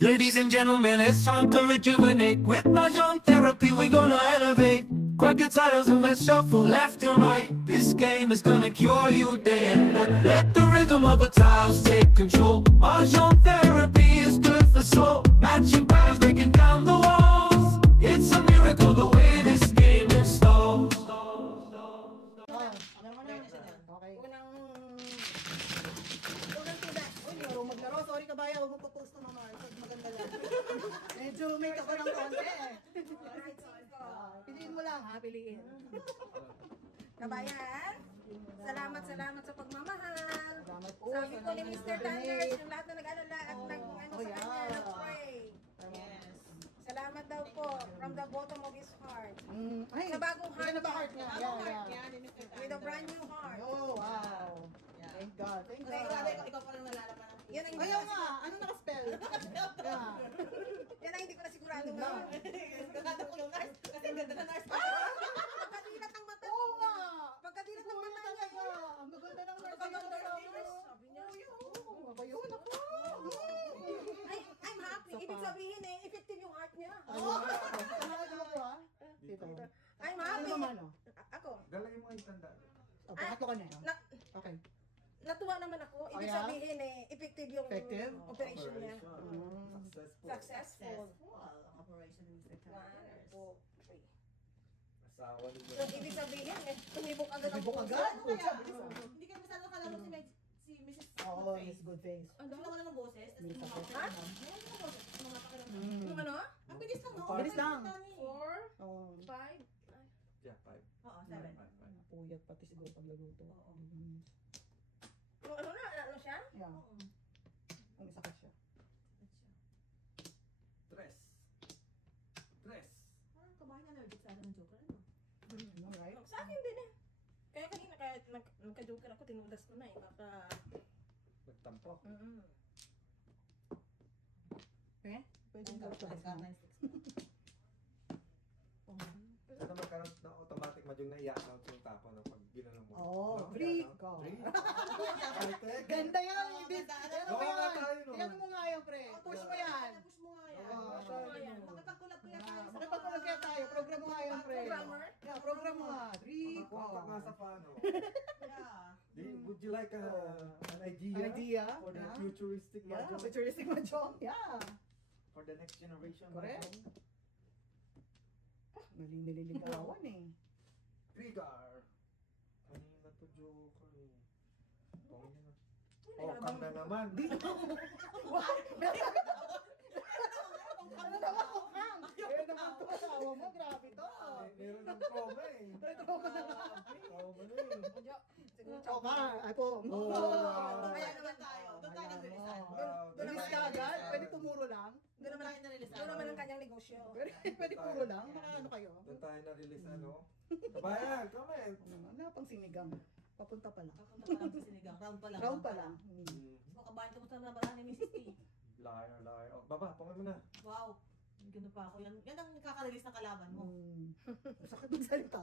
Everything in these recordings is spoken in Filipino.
Ladies and gentlemen, it's time to rejuvenate. With Mahjong therapy, we're gonna elevate. Grab your titles and let's shuffle left and right. This game is gonna cure you day and night. Let the rhythm of the tiles take control. Mahjong therapy is good for soul. Matching patterns, breaking down the walls. It's a miracle the way this game installs. Okay. Unang tida. Uy, marunong maglaro. Sorry kabaya, huwag mo pa-post na naman. Maganda lang. Medyo may ako ng konti eh. Piliin mo lang ha, piliin. Kabayan, salamat sa pagmamahal. Salamat po. Sabi ko ni Mr. Thunders, yung lahat na nag-alala at nag-ano sa kanya, nag-pray. Yes. Salamat daw po, from the bottom of his heart. Ay, Sa bagong heart na ba heart niya? With a brand new heart. Oh, wow. Thank God. Thank God. Ikaw pa rin nalalaman. Yun ang hindi Ayaw ko nga. Ano naka-spell? Yeah. yan ang hindi ko na sigurado No. ngayon. Gaganda ko yung nurse. Kasi ganda na nurse. Pagkadilat ang mata. Oo nga. Pagkadilat ng mata niya. Ang gaganda ng nurse. Ang ganda ng nurse. Sabi niya. Oo, ba yun? Ako. Ay, I'm happy. Ibig sabihin eh, effective yung art niya. Ano ko ha? Dito. I'm Ano happy. naman oh? Ako. Galangin mo yung tanda. Okay, hatlo ka na yun. Na- Okay. Natuwa naman ako. Ibig yeah? sabihin eh, effective yung Effective? operation niya. Successful. Successful. Operation Mr. 1, 2, 3. Asawa ni So, ibig sabihin eh, tumibok agad ang Tumibok puso. agad? Ano kaya? Hindi ka masyado kalabot si Mrs. Oo, Goodface. Miss Good Face. Ang dami naman ng boses. Miss Tapos Good Ha? Face. Yung ano? Ang bilis lang, no? Ang bilis lang. 4, Oo. 5. Yeah, 5. Oo, 7. Puyat pati siguro pagluluto. Yung ano na, ano siya? Yeah. Ang isa ka siya. Tres. Tres. Parang kabahay na allergic sa ng joker, ano? Alright. Sa akin din eh. Kaya kanina, kahit nagka-joker ako, tinulas ko na eh. Baka... Nagtampo. Eh? Pwede Ang ka gawin siya. ka, 9-6. Ano magkaroon na automatic yung nai-out yung tapo na pag ginanong mo. Oo. No? Three. Yan, no? Go. Three. High-tech. Ganda yan! Oo, Ibig. ganda. Ano Oo, ba yan? nga tayo, no? Tingnan mo nga yan, pre. Push mo yan. Push mo nga yan. Oo, push mo nga yan. Makipag-collab kaya tayo. Nakapagpulag kaya tayo. Program mo nga yan, pre. Programmer? Yeah, program mo nga. Three. Kontak nga sa pano. Yeah. Would you like an idea? An idea? For the Yeah. futuristic Yeah, mahjong? futuristic mahjong. Yeah. For the next generation Correct. mahjong? Nililigawan eh. Trigger. Kanina to joker eh. Oh, kang na naman. Ano naman ko, Kang? Ayun naman to, asawa mo. Grabe to. Meron ng trauma eh. May trauma na nga. Trauma na eh. Siguro O, Kang. Ay po. Kaya naman tayo. Doon tayo nag-releasean. Release ka agad? Pwede pumuro lang? Doon naman, tayo nag-releasean. doon naman ang kanyang negosyo. Pwede puro lang? Baka ano kayo? Doon tayo na-release ano. Kabayan, comment. Ano pang sinigang? Papunta pa lang. Papunta pa lang sa sinigang. Round pa lang. Round pa lang. So, kabayan ko sa nabalaan ni Mrs. T. Liar, liar. Oh, baba, pangay mo na. Wow. Ganda pa ako. Yan ang kaka-release ng kalaban mo. Sakit ng salita.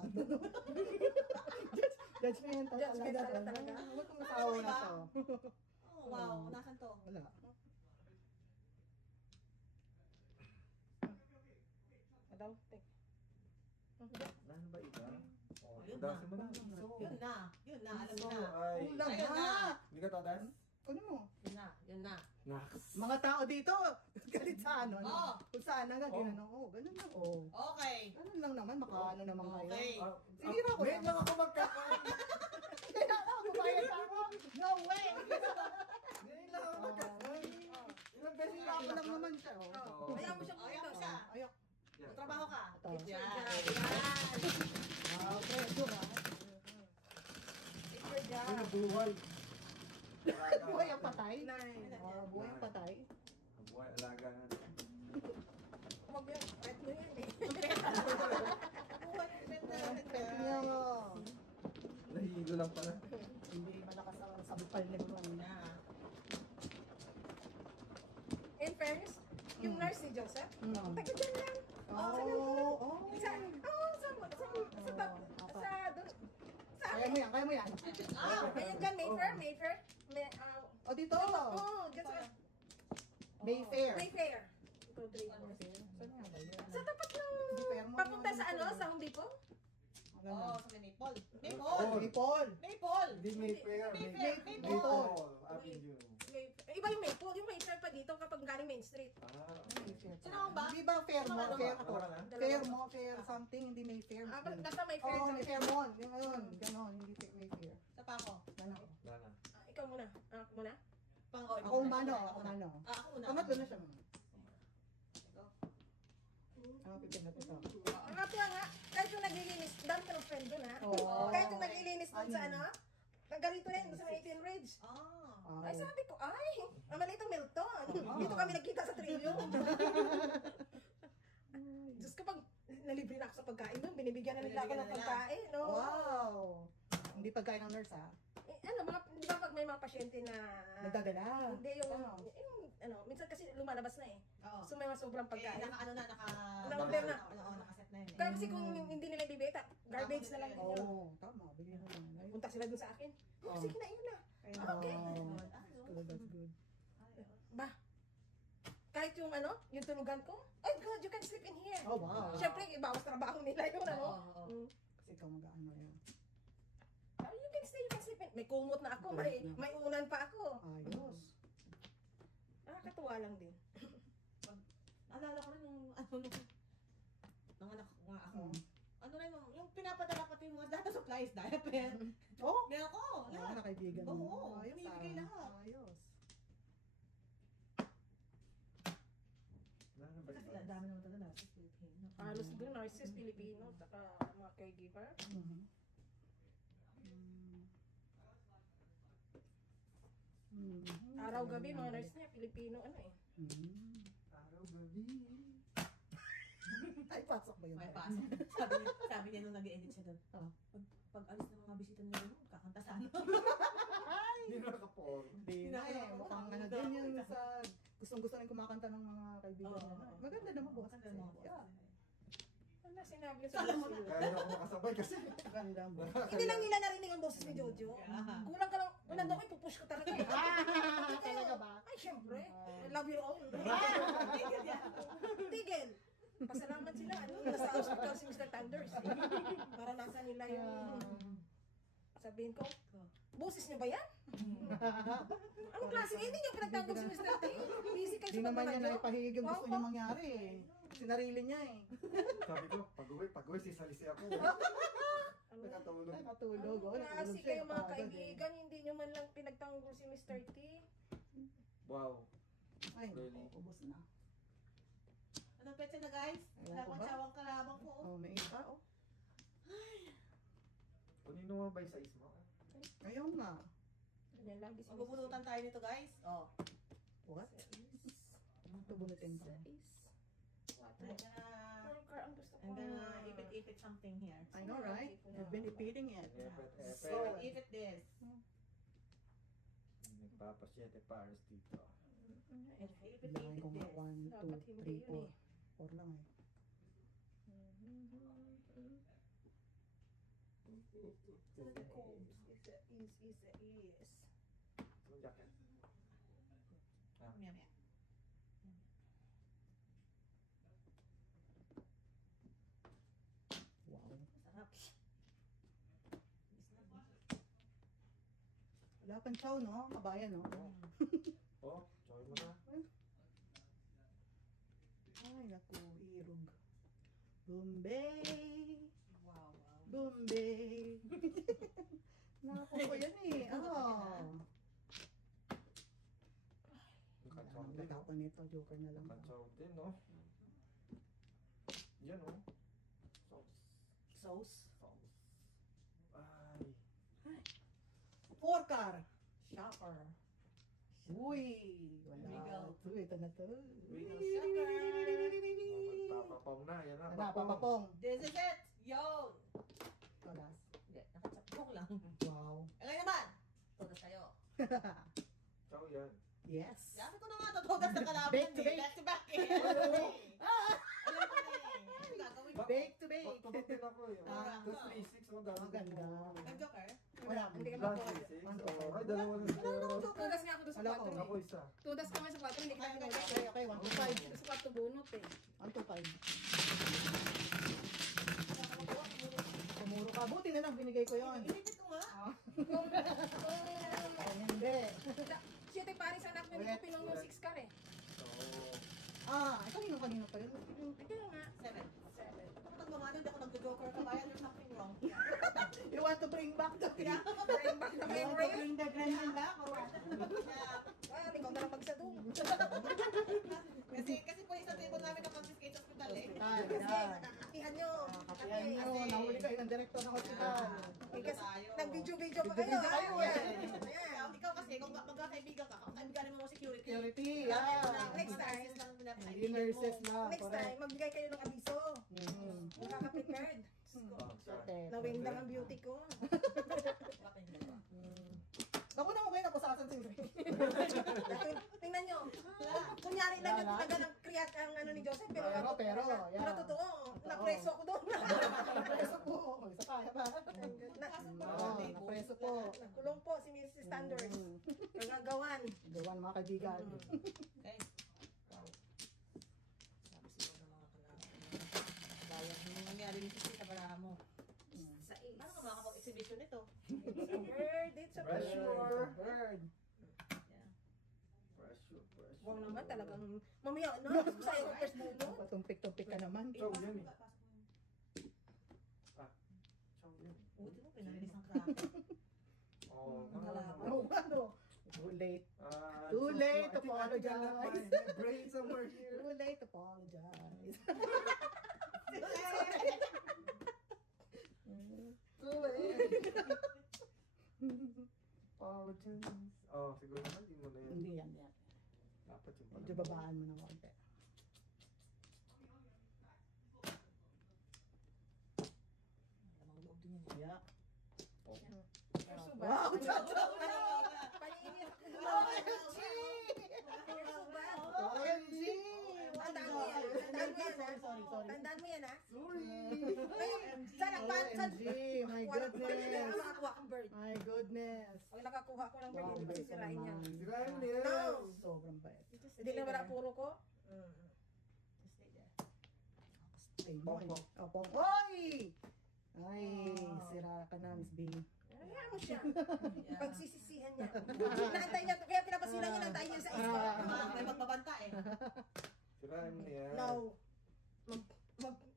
Judgmental Judgmental talaga. talaga. Huwag kang masawa na to. Oh, wow. Nasaan to? Wala. Adaw, tek. Ano ba iba? Oh, Yun tadasin mo na. na. So, Yun na. Yun na. Alam so, mo na. ay. Ulam Ayun na! Hindi ka tadas? Ano mo? Yun na. Yun na. Nax. Mga tao dito, galit sa ano, no? Oo. Kung saan na nga, ginanong, ganun lang, Okay. Ganun lang naman, makaano naman kayo. Okay. Sinira ko Wait lang. lang ako magkakain. Kaya ako, bumayad ako. No way! Ngayon lang ako magkakain. Ilang beses Sinira ko lang naman siya, Oh. Ayaw mo siya Ayaw mo pumunta. siya. Ayok. Trabaho ka. Ito. Yan. Okay, yun ha. It's your job. Ano buhay? Buhay ang patay. Nine. Buhay ang patay. Buhay, alaga na. Huwag yung pet mo yan eh. Pet niya mo. Nahihilo lang pala. Hindi malakas ang sabupal na gano'n. In fairness, yung nurse si Joseph, taga dyan lang. Oh. Sa Kaya mo yan, kaya mo yan. Ayun dyan, Mayfair. O dito. Oh, dyan sa Mayfair. Mayfair. sa Home Depot? Ang Oo, ganda. sa may Maple. Maple. Maple! Maple. Maple! Hindi Mayfair. Mayfair. Maple Avenue. Iba yung Maple, yung Mayfair pa dito kapag galing Main Street. Ah, Sino ba? Hindi ba fair mo? Ano? Fair ako. Ano ka na? Fair mo, fair something, hindi may fair. Basta Mayfair Oo, sa may fair mo. Yung ayun, ganon, hindi may fair. Sa pa ako. Ganon. Lana. Ikaw muna. Ako muna. Ako umano, ako umano. Ako una. Pangatlo na siya. Ano pipin natin ito? Nakatuwa nga, kahit yung naglilinis, dami ka ng friend doon ha. Oo. Kahit yung naglilinis doon sa Ano? ganito rin, doon sa 18 Ridge. Ah. Ay sabi ko, ay, ang malitong Milton. Dito kami nagkita sa Trillium. Diyos ko, pag nalibre na ako sa pagkain doon, binibigyan na nila ako ng pagkain. No? Wow! Hindi pagkain ng nurse ha? Di ba pag may mga pasyente na... Nagdadala. Hindi yung, Oo. minsan kasi lumalabas na eh. Oo. So may mga sobrang pagkain. Naka Na-order na. nakaset na yun. Kaya kasi kung hindi nila ibibenta, garbage na lang Oo, yun. tama. Bigyan mo na. Punta sila dun sa akin. Oh, sige na, yun na. Okay. Good, that's good. Ba? Kahit yung yung tulugan ko, oh God, you can sleep in here. Oh, wow. Siyempre, ibawas trabaho nila yun, Oo. Kasi ikaw mag-ano yan. You can sleep in. May kumot na ako, may unan pa ako. Ayos. Nakakatuwa lang din. Alala ko rin nung nung anak ko nga ako. Ano rin yung pinapadala pati yung mga data supplies, diaper. Oh! Meron ko, Oo, lahat. nakaibigan mo. Oo, Ayos, binibigay lahat. Ayos. Lana ba Kasi yun? dami naman talaga nasa Filipino. Halos doon, nurses, Pilipino, saka mga caregiver. Araw-gabi, mga nurse niya, Pilipino, Araw, gabi. Ay, pasok ba yun? May pasok. Sabi niya nung nag-edit siya doon. Pag alis ng mga bisita niya doon, kakanta sana. Hindi na nakapor. Hindi na eh. Mukhang ano din yung sa gustong-gusto rin kumakanta ng mga kaibigan niya. Maganda naman bukas. Maganda naman. Yeah. Wala, sinabi niya sa boses niya. Kaya na ako makasabay kasi. Maganda mo. Hindi lang nila narinig ang boses ni Jojo. Kulang ka lang, kung nandun ko, ipupush ko talaga. Talaga ba? Ay, syempre. I love you all. Tigil. Pasalamat sila. Nasa hospital si Mr. Thunders. Para nasa nila yung... Sabihin ko, boses niyo ba yan? Anong klase? Hindi niyo pinagtanggol si Mr. T. Busy kayo Hindi sa naman niya pagbamadyo. naipahigig yung gusto niya mangyari eh. Sinarili niya eh. Sabi ko, pag-uwi, sisalisi ako. Nakatulog. Nakatulog. Oh, Klase nakatulog siya. kayo mga Pagod eh. kaibigan, hindi niyo man lang pinagtanggol si Mr. T. Wow. Ay, Really? ubos na. Anong petsa na guys? Ewan Wala ko pang ba? sawang kalabang ko. Oh, may isa oh. Kunin mo ba yung size mo? Ayaw nga. Ganyan lagi si Magbubunutan tayo nito guys. Oh. What? Ito bunutin ko. I'm I'm gonna ipit something here. I know, right? I've been repeating it. So, ipit this. Nagpapasyete pares dito. Ipit Bilangan ko nga this. 1, 2, 3, 4. 4 lang eh. Yes. Anong jacket? Mamaya. Wow. Sarap. Wala pang chow, no? Kabayan, no? Oh, join mo na. Ay, naku, irog. Bombay! Wow, wow. Bombay! Naku ko yan eh. Oh. Kantsaw din, no? Nagkapan nito, joker na lang. Kantsaw din, no? Yan, no? Sauce. Sauce. Sauce. Ay. Porkar! Shopper. Uy! Wala. Regal. Ito na to. Regal Sugar. Magpapapong na, yan na. Wala, papapong. This is it! Yo! Todas. Hindi, nakachapok lang. Wow. Ngayon naman! Todas tayo. Chow yan. Yes. Sabi ko na nga, todas na kalaban. Bake to bake. Back to back eh. Alam ko na eh. Ano gagawin ko? Bake to bake. Pagtubag din ako eh. Ah. 236, ang dami. Ang ganda. Nag-joker? Wala. Hindi ka Plus makuha. 36. Oh, ay, dalawa na sila. Tudas nga ako doon sa Wala ko. 4 Ako eh. isa. Tudas kami sa 4, hindi kita Okay, pinagkakaya. okay. 1 to 5. Doon sa 4 bunot eh. 1 to 5. Buti na lang binigay ko yun. Inipit ko nga. Ay, hindi. Siya tayo paris anak na hindi ko pinong yung 6 car eh. Kanino pa yun? Ito nga. 7. Kapag mamano, hindi ako nag-joker ka bayan, there's something wrong. You want to bring back the Bring back the You want to memory. bring the gremlin back or what? Ah, ikaw na lang magsadong. Kasi po yung sa table namin na confiscate sa hospital eh. Kasi nakakapihan nyo. Kapihan nyo, nahuli kayo ng direktor ng hospital. Kasi nag-video-video pa kayo. Video-video kayo, Ayan. eh. Ayan. Ikaw kasi, kung magkakaibigan ka, kaibigan mo security. Security, Next time. Hindi nurses na. Next time, magbigay kayo ng abiso. Mhm. Nakaka-prepared. Okay. Nawindang ang beauty ko. Ako na mo kayo napusasan si Tingnan nyo. Kunyari lang yung tinagal ang create ang ano ni Joseph. Pero yeah. totoo. Napreso ako doon. Napreso po. Isa pa, ba? Napreso po. Nakulong po si Mrs. Standards. Nagagawan. Gawan mga kaibigan. Okay. Wow. Sabi siguro ng mga kalaban. Bayan, yung nangyari ni Sisi sa baraha mo. Sa is. Paano ka makakapag-exhibition nito? It's a bird. It's a Pressure. pressure. Bird. Yeah. Wow naman talagang. Mamaya, no? Gusto sa'yo ang first bulo. Patumpik-tumpik ka naman. Chow yan eh. Buti mo, pinarilis ng crack. Oh, Ano? Too late. Too so late to I think I apologize. left my brain somewhere here. Too late to apologize. Too late. Apologies. Oh, siguro naman, di mo na yun. Hindi yan. Dapat yung pala. Medyo babaan mo ng konti. Tamang loob din yun. Yeah. Puso ba? Wow! Paniinit. OMG! Puso ba? OMG! Tandaan mo yan. Tandaan mo yan, ha? Sorry. Tandaan mo yan, ha? Sorry. Ngayon, saan ang pan? Saan? OMG! My Walang goodness! nakakuha kong bird. My goodness! Pag nakakuha ko ng bird, hindi ko sisirain yan. Sirahin mo yan. No! Sobrang bait. Hindi na wala puro ko. Stay there. Stay mo. Pongpong. Oh, pongpong. Oy! Ay, sira ka na, Miss B. Hayaan mo siya. Yeah. Pagsisisihan niya. Naantay niya. Kaya pinapasilan niya, naantay niya sa ispa. May magbabanta eh. Sirahin mo yan. No.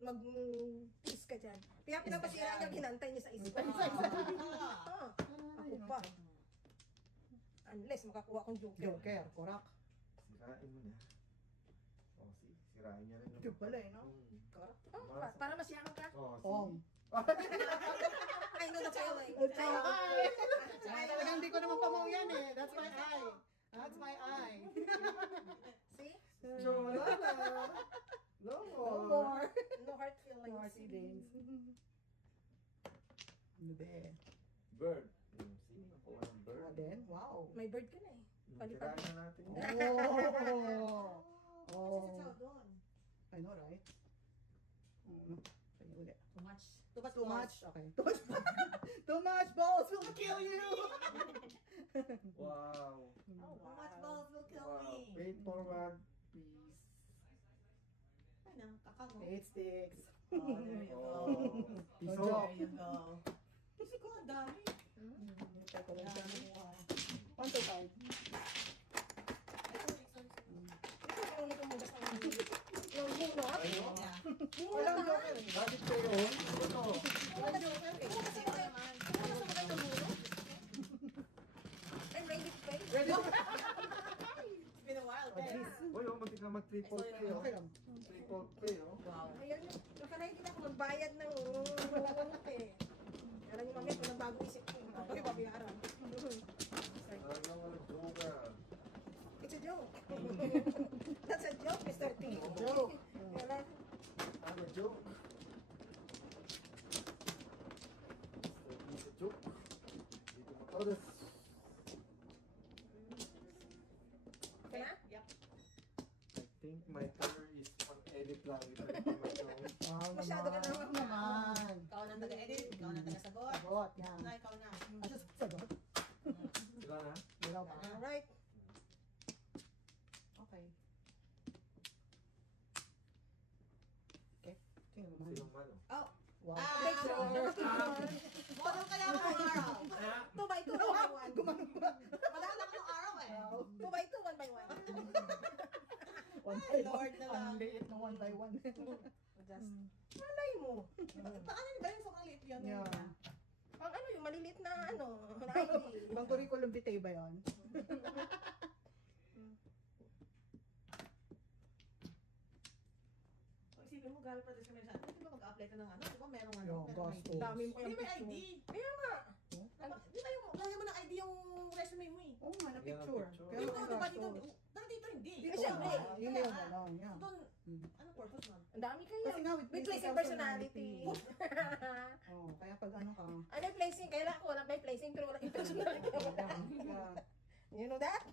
Mag-peace ka dyan. Kaya pinapasilan niya, ginantay niya sa ispa. Ah. Ako pa. Unless makakuha kong joker. Joker, korak. Sirain mo na. Oh, sirahin niya rin. Ito pala eh, no? Para masyaman ka. Ong. I know the feeling. It's my eye! Talagang hindi ko naman pamaw yan eh. That's my eye. That's my eye. See? So, wala na. No No more. more. No hard No feelings. more feelings. Ano ba eh? Bird. See, nakuha ng bird. Ah, then, wow. May bird ka na eh. Palipad. Sirahin na natin. Oh! Kasi sa chow doon. I know, right? Kaya ulit. Too much. Too much? Okay. Too much. Too much balls will kill you! Wow. Too much balls will kill Wow. me. Wait forward, please. Ano, kakao mo. 8 sticks. Oh, there you go. Oh. Piso. joke. There you go. Kasi ko, ang dami. Try ko lang siya. Wow. 1 to 5. Ito yung tumugas ng yung bunot. Ano? Yeah. Walang joker. Bakit kayo? Ito. Walang joker eh. Kasi ko naman. Ano sa mga bunot? I'm ready to pay. Ready? It's been a while, Ben. Uy, oh, magti ka mag-triple pay, oh. Okay lang. Triple pay, oh. Wow. Ayan, nakaready na ako magbayad ng bunot eh. Alam niyo mamaya kung nagbago isip ko. Ako yung babayaran. Talagang wala joker. It's a joke. That's a joke, Mr. T. Joke. Kaya I'm a joke. It's a joke. Dito mo todos. Kaya? Yep. I think my color is pang-edit lang. Ito yung pang-edit. Wow Masyado ka naman. naman. Ikaw na taga-edit, ikaw na taga-sagot. Sagot, yan. Na, ikaw na. Ano sagot? Sila na? Ilaw pa. Alright. Okay. Okay. Tingnan naman. Sino man, oh. Oh. Wow. Ah! Wala lang ng araw eh. 2 by 2, 1 by 1. One Ay, by Lord one. na lang. Ang liit na one by one. Just, malay mo. Paano ba yung sobrang liit yun? Yeah. Ang ano yung maliliit na ano, na ID. Ibang curriculum vitae ba yun? Isipin mo, galing pa din sa Manila. Di ba mag-apply ka ng ano? Di ba merong ano? Yung merong gospel. ID? Dami mo Hindi kayang may ID. picture. Kaya nga. Di ba yung lagyan mo ng ID yung resume mo eh? Oo nga, na Yan ang picture. picture. Pero Dito, ang di ba dito? gastos. Dito hindi. Dito syempre. Yun na yung ano. Yeah. Doon, Hmm. anong purpose nun? Ang dami kayo. Kasi nga, with May basic placing personality. Oh, kaya pag ano ka. Ano yung placing? Kailangan ko walang may placing pero walang personality. Yeah. You know that?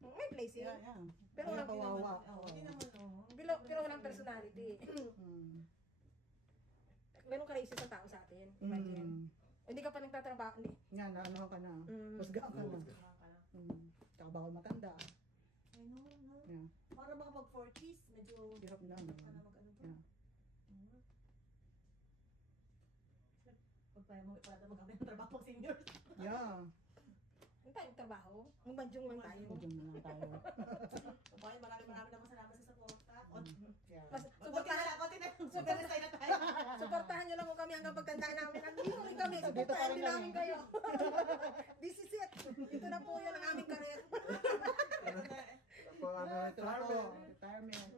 May placing. Yeah, yeah. Pero Kaya walang kawawa. Oo, hindi naman, oo. pero walang personality. Hmm. Ganun ka-racist ang tao sa atin. Imagine. Mm. Hindi ka pa nagtatrabaho. Hindi. Yan, ano ka na. Mm. Husga ka na. Tsaka bawal matanda. I know, no? Yeah. Para makapag 40s, medyo Hirap na. ka na mag-ano to. Yeah. Pagpaya mo, para mag-apply ng trabaho pang seniors. Yeah. Ang tayong trabaho. Ang banjong lang tayo. Diyan na lang tayo. Pagpaya, marami naman salamat sa suporta. Yeah. Mas, Konti na lang. Super na tayo. supportahan nyo lang kung kami hanggang pagtandaan namin. Andito rin kami. Dito pa Supportahan rin din kami. namin kayo. This is it. Ito na po yun ang aming career. Retirement.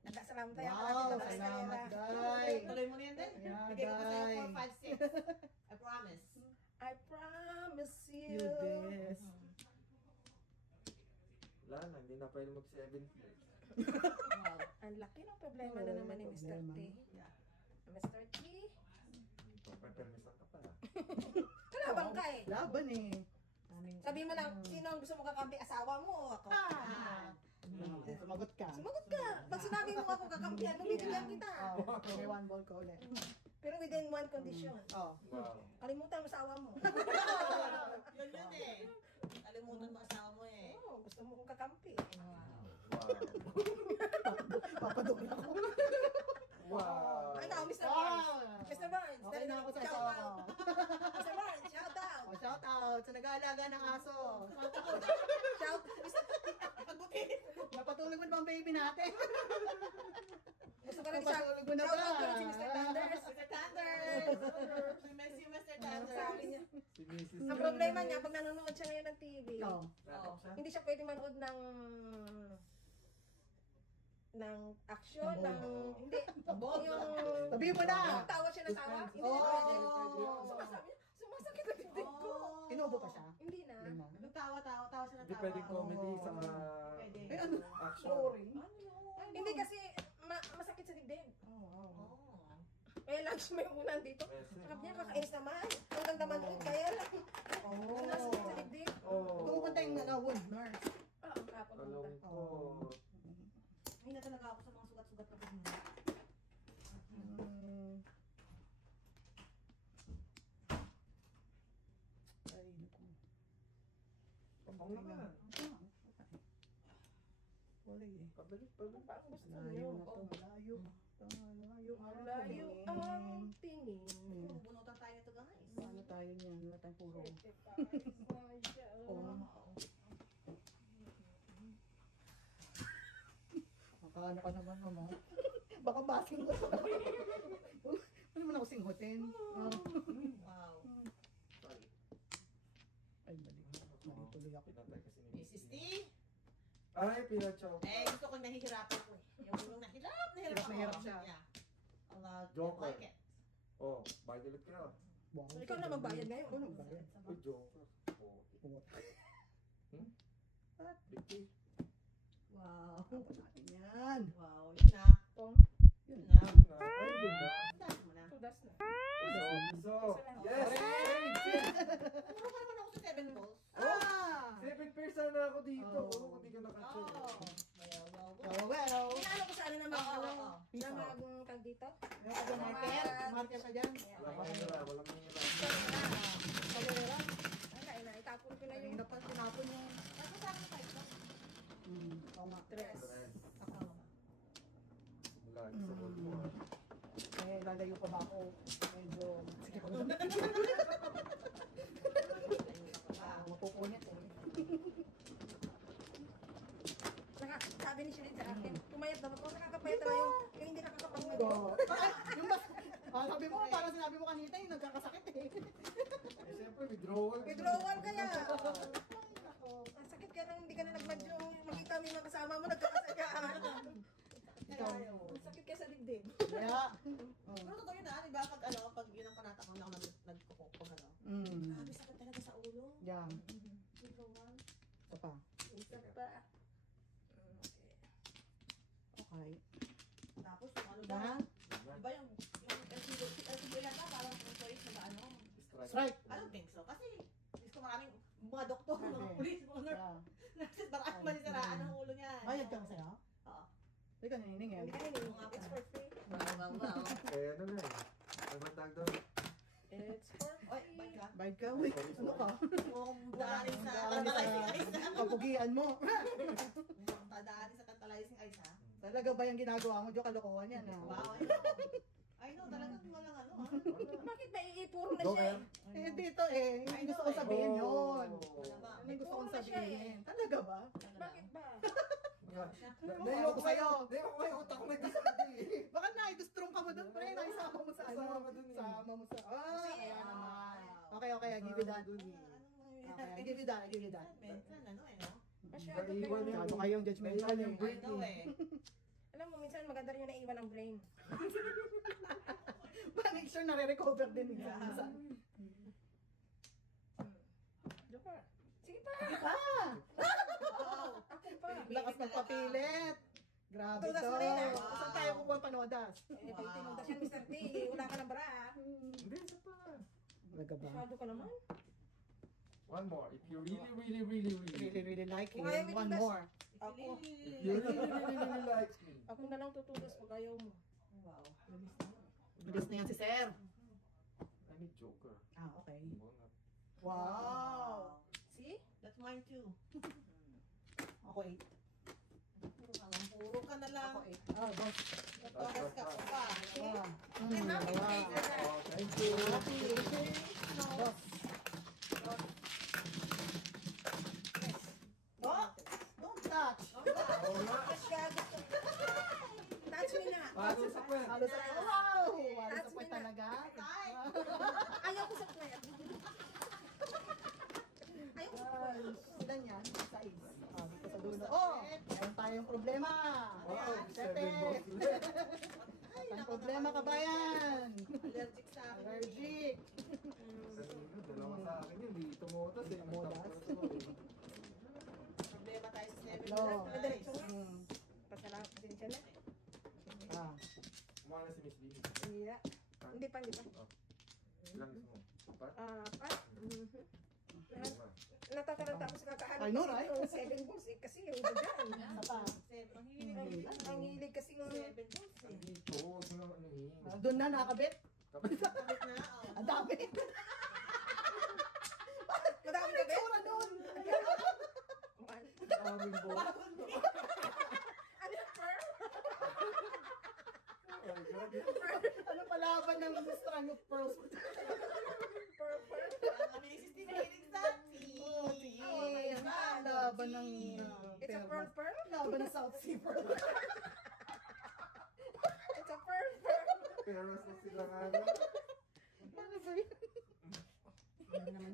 Nagkasalamat tayo. Wow, salamat, Day. Tuloy mo na yan din. Yeah, Bigay ko pa sa'yo Day. 4, 5, 6. I promise. I promise you. You this. Wala na, hindi na pwede mag-7. Wow. Ang laki ng problema na naman ni Mr. Problema. T. Yeah. Mr. T. Papermisan ka pa. Kalabang ka eh. Laban eh. Sabi mo lang, sino ang gusto mo kakampi? Asawa mo o ako? Sumagot ka. Sumagot ka. Pag sinabi mo ako kakampihan mo, bibigyan kita. Oh, may one ball ka ulit. Pero within one condition. Oh. Wow. Kalimutan mo asawa mo. Yun eh. Kalimutan mo asawa mo eh. Oo, gusto mo kong kakampi. Wow. Papadugla ko. Wow. Ay, now, Mr. Barnes. Mr. Barnes. Okay na ako sa shout asawa out. ko. Mr. Barnes, shout out. Oh, shout out sa nag-aalaga ng aso. Shout Napatulog mo na ba ang baby natin? Gusto ko rin Napatulog mo na shout ba? out ko rin si Mr. Thunders. Mr. Thunders! We miss you, Mr. Sabi Thunders. niya. Si Mrs. Ang problema niya, pag nanonood siya ngayon ng TV, Oh. Natak siya? hindi siya pwede manood ng action, Ng hindi, yung Sabihin mo na! tawa siya ng tawa, hindi Oh. na pwede. Sumasabi, sumasakit ang dibdib ko. Inubo pa siya? Hindi na. Hindi na. Yung tawa siya ng Hindi tawa. pwedeng comedy sa Pwede. Eh ano? action. Sorry. Ano yun? Hindi kasi masakit sa dibdib. Oh. Eh, lunch may unan dito. Sabi niya, kakainis naman. Hanggang naman ulit, kaya lang. Masakit sa dibdib. Oh. Pumupunta yung wound nurse. Oo, kapag pumunta. Kalungkot. Hindi na talaga ako sa mga sugat-sugat na pag Ay, naku. Oo naman. Wala eh. Pabalik. Parang gusto Malayo niyo. na to, malayo. Malayo. Malayo ang tingin. bunutan tayo nito guys. Ano tayo niyan? Wala tayong puro. Oo. Makaano ka naman, mama. Baka basing ko. Ano naman ako singhutin? Wow. Sorry. Ay, mali. Mali tuloy ako. Pinatay kasi ni Mrs. T. Ay, pinachow. Gusto ko nahihirapan ko eh. Yung nahirap Na hirap siya. Yeah. Joker. Like it. Oh, bayad ulit ka. Wow. Ikaw na magbayad ngayon. Ikaw na magbayad. Uy, Joker. Oh, big deal. Wow. Tapos natin yan. Wow. Yun na. Yun. Yun na. Ay, yun na. Dami mo na. Tudas na. So, yes! Ano ka naman ako sa 7 balls? Ah! 7 pairs na ako dito. Oh. Oo, kung di ka nakachok. Well. Inaano ko sa ano naman, Oo, ano, oo. na magong tag dito? Meron ka dyan, market? Market ka dyan? Walang mahirap, walang mahirap. Kalera. Wala, itapon ko na Ayun yung na pa, tinapon yung... Ano sa akin tayo? Oo nga. dress. Ako. Wala, sa wall mo. Eh, lalayo pa ba ako? Medyo... Sige ko na. Go. Yung mas, sabi mo, parang sinabi mo kanina, yung nagkakasakit eh. Eh, siyempre, withdrawal. Withdrawal kaya. Ako. Ang sakit ka nang hindi ka na nag-madyo. Makita mo yung mga kasama mo, nagkakasagaan. Ikaw. Ang sakit ka sa dibdib. Yeah. Pero totoo yun di ba? Pag yun ang panatakon ako nagkukok pag Grabe, sakit talaga sa ulo. Yeah. Withdrawal. Ito pa. Isa pa. Okay. Tapos yung ano ba? Na? Di ba yung LCD lang na parang kung choice na ba ano? Strike. I don't think so. Kasi, Diyos ko maraming mga doktor, mga Okay. police, mga nurse, Yeah. nurses, baka manisiraan ang ulo niya. Bayad ka ba sa'yo? Oo. Hindi ka naniningil. Hindi ka nila. It's for free. Wow. Eh, ano na eh. Ano ba tawag doon? It's for Oy, free. bad ka? Bayad ka? Wait, ano ka? Kung dadaanin sa Daan tantalizing ice. sa kapugian mo. Kung dadaanin sa tantalizing ice, ha? Talaga ba yung ginagawa mo? Diyo kalokohan yan. Ha? Wow, I know. I know, talagang walang ano, ha? Bakit ba iipuro na Go, siya Em. eh? Eh, dito eh. Hindi gusto kong sabihin yun. Wala ba? Ano yung gusto kong Puro na siya sabihin? Talaga ba? Bakit ba? Naiwan ko kayo. Naiwan ko kayo. Utak ko may disability. Baka na-strong ka mo doon, pre. Naisama mo sa ano. Kasama dun eh. Sama mo sa... Ah, Kasi, kaya naman. wow. Okay, okay. I give you that. Dun eh. Okay, I give you that. I give you that. Minsan, ano eh, no? Masyado Naiwan pero... yung- Masyado kayong judgmental Naiwan eh. yung I break know eh. eh. Alam mo, minsan maganda rin yung naiwan ng brain. Make sure nare-recover din minsan. Joker. Sige pa. Ah! Wow. Ako pa. Lakas magpapilit. Grabe Tudas to. mo rin, ah. Saan tayo kukuha panodas? Eh, pag tinundas yan, Mr. T, wala ka ng bra ah. Hindi, isa pa. Talaga ba? Masyado ka naman. One more. If you really Really like him. Why we One do this? more. Ako. if you really like me. Ako na lang tutudas pag ayaw mo. Wow. Bilis na yan si Sir. I need joker. Ah, okay. Mga Wow. See? That's mine too. Ako 8. Puro ka na lang. Ako 8. Ah, boss. Nagtokas ka pa. Ah. Happy Wow. face na lang. Oh, thank you. Happy. Boss. Oh! Don't touch. Oo nga. Masyado ka. Touch me na. Paso sa kwet. Halo sa wow! Halo sa kwet talaga. Ayaw ko sa player. Ayaw ko sa Ay, ilan yan? 6. Ah, dito sa dulo. Oh! Meron tayong problema. Wow, Sete. 7 balls. Ang problema, kabayan. Allergic sa akin. Allergic. Kanina, dalawa sa akin yun. Di tumutas eh. Tumutas. Problema tayo sa 7 No. Diretso nga. Hmm. Pasalamat din siya na. Ah. Kumana si Miss B. Hindi na. Hindi pa, hindi pa. Ilang gusto mo? Apat? Pa? Lima. Natataranta ako sa kakahanap. I know, right? 7 balls eh. Kasi yung iba dyan. Isa pa. Ang hilig Ang hilig kasi ng... 7 balls eh. Dito, huwag mo nang anuhin. Doon na nakakabit. Kapag Kapit na, oh. Ang dami. Madami ka ba? Tsura doon. aming balls. Ano yung pearl? Oh my God. Ano palaban ng strand of pearls? Pearl, pearl. Ang kami ni Sister hilig sa Oh, sige. Oh my God. Laban ng... It's a pearl, pearl? Laban ng South Sea Pearl. It's a pearl, pearl. Pero sa sila nga na. Ano ba yun?